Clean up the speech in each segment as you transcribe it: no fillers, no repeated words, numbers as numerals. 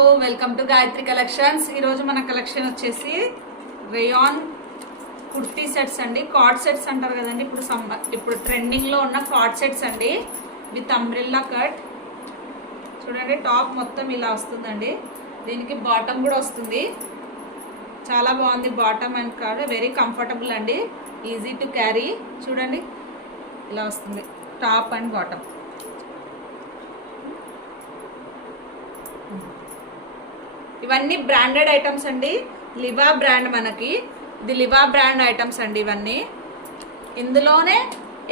Hello welcome to Gayatri collections. ఈరోజు మన collection వచ్చేసి రేయాన్ కుర్తీ సెట్స్ అండి. కార్డ్ సెట్స్ అంటారు కదండి, ఇప్పుడు ట్రెండింగ్లో ఉన్న కార్డ్ సెట్స్ అండి విత్ అంబ్రెల్లా కట్. చూడండి, టాప్ మొత్తం ఇలా వస్తుందండి, దీనికి బాటమ్ కూడా వస్తుంది. చాలా బాగుంది bottom and card, very comfortable అండి, ఈజీ టు క్యారీ. చూడండి ఇలా వస్తుంది టాప్ అండ్ బాటమ్. ఇవన్నీ బ్రాండెడ్ ఐటమ్స్ అండి, లివా బ్రాండ్. మనకి ఇది లివా బ్రాండ్ ఐటమ్స్ అండి ఇవన్నీ. ఇందులోనే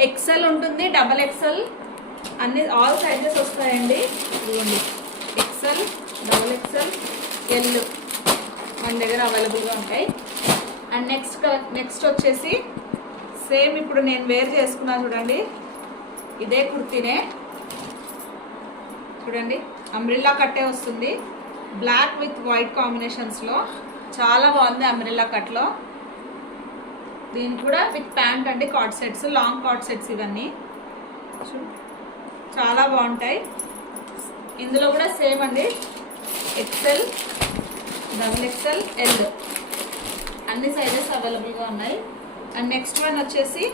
ఎక్సెల్ ఉంటుంది, డబల్ ఎక్సెల్, అన్ని ఆల్ సైజెస్ వస్తాయండి. ఇదిగోండి ఎక్సెల్, డబల్ ఎక్సెల్, ఎల్ మన దగ్గర అవైలబుల్గా ఉంటాయి. అండ్ నెక్స్ట్ వచ్చేసి సేమ్ ఇప్పుడు నేను వేర్ చేసుకున్నా చూడండి, ఇదే కుర్తీనే. చూడండి అంబ్రెల్లా కట్టే వస్తుంది, బ్లాక్ విత్ వైట్ కాంబినేషన్స్లో చాలా బాగుంది అంబ్రెల్లా కట్లో. దీనికి కూడా విత్ ప్యాంట్ అండి, card sets, long card sets ఇవన్నీ చాలా బాగుంటాయి. ఇందులో కూడా సేమ్ అండి, ఎక్సెల్, డబుల్ ఎక్సెల్, ఎల్ అన్ని సైజెస్ అవైలబుల్గా ఉన్నాయి. అండ్ నెక్స్ట్ వన్ వచ్చేసి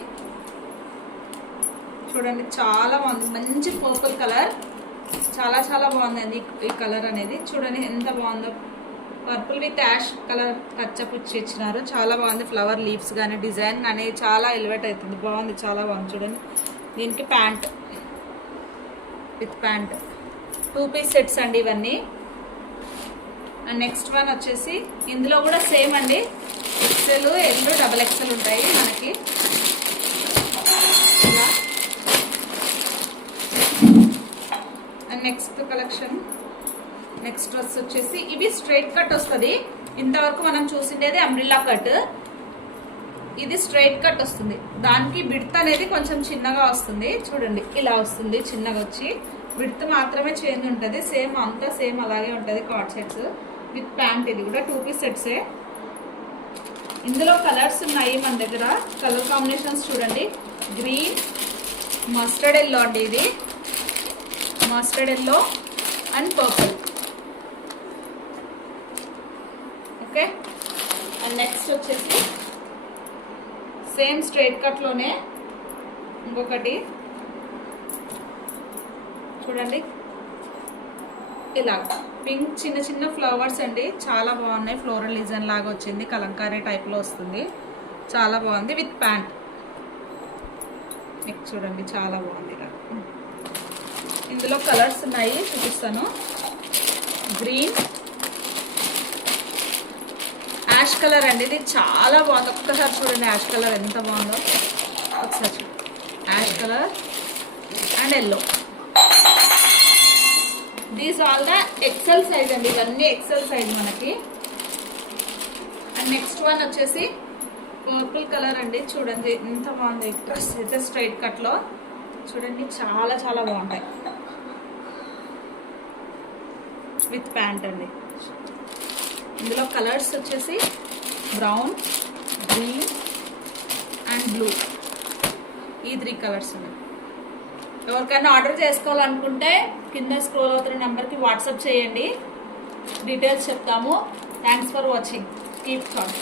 చూడండి, చాలా బాగుంది, మంచి పర్పుల్ కలర్, చాలా చాలా బాగుందండి ఈ కలర్ అనేది. చూడండి ఎంత బాగుందో, పర్పుల్ విత్ యాష్ కలర్ పచ్చపుచ్చి ఇచ్చినారు, చాలా బాగుంది. ఫ్లవర్ లీవ్స్ కానీ డిజైన్ కానీ చాలా ఎలివేట్ అవుతుంది, బాగుంది, చాలా బాగుంది. చూడండి దీనికి pant with pant, 2 piece sets అండి ఇవన్నీ. అండ్ నెక్స్ట్ వన్ వచ్చేసి ఇందులో కూడా సేమ్ అండి, ఎక్సెల్, ఎల్, డబల్ ఎక్సెల్ ఉంటాయి మనకి. నెక్స్ట్ కలెక్షన్, నెక్స్ట్ డ్రెస్ వచ్చేసి ఇవి స్ట్రైట్ కట్ వస్తుంది. ఇంతవరకు మనం చూసిండేది అంబ్రెల్లా కట్, ఇది స్ట్రైట్ కట్ వస్తుంది. దానికి విడ్త్ అనేది కొంచెం చిన్నగా వస్తుంది. చూడండి ఇలా వస్తుంది, చిన్నగా వచ్చి విడ్త్ మాత్రమే చేంజ్ ఉంటుంది. సేమ్ అంతా సేమ్ అలాగే ఉంటుంది కార్డ్ సెట్స్ విత్ ప్యాంట్. ఇది కూడా 2 పీస్ సెట్సే. ఇందులో కలర్స్ ఉన్నాయి మన దగ్గర, కలర్ కాంబినేషన్స్ చూడండి, గ్రీన్, మస్టర్డ్ ఎల్లో అండి, ఇది mustard yellow and purple. Okay, and next వచ్చేసి సేమ్ స్ట్రైట్ కట్లోనే ఇంకొకటి చూడండి, ఇలా పింక్ చిన్న చిన్న ఫ్లవర్స్ అండి, చాలా బాగున్నాయి. ఫ్లోరల్ డిజైన్ లాగా వచ్చింది, కలంకారీ టైప్లో వస్తుంది, చాలా బాగుంది విత్ ప్యాంట్. నెక్స్ట్ చూడండి చాలా బాగుంది. ఇందులో కలర్స్ ఉన్నాయి, చూపిస్తాను. గ్రీన్, యాష్ కలర్ అండి, ఇది చాలా బాగుంది. ఒక్కసారి చూడండి యాష్ కలర్ ఎంత బాగుందో, ఒకసారి చూడండి. Ash colour and yellow. These all the XL size అండి, ఇవన్నీ ఎక్సెల్ సైజ్ మనకి. అండ్ నెక్స్ట్ వన్ వచ్చేసి పర్పుల్ కలర్ అండి, చూడండి ఎంత బాగుంది. డ్రెస్ అయితే స్ట్రైట్ కట్లో చూడండి, చాలా చాలా బాగుంటాయి విత్ ప్యాంట్ అండి. ఇందులో కలర్స్ వచ్చేసి బ్రౌన్, గ్రీన్ అండ్ బ్లూ, ఈ 3 కలర్స్ ఉన్నాయి. ఎవరికైనా ఆర్డర్ చేసుకోవాలనుకుంటే కింద స్క్రోల్ అవుతున్న నెంబర్కి వాట్సాప్ చేయండి, డీటెయిల్స్ చెప్తాము. Thanks for watching, keep call.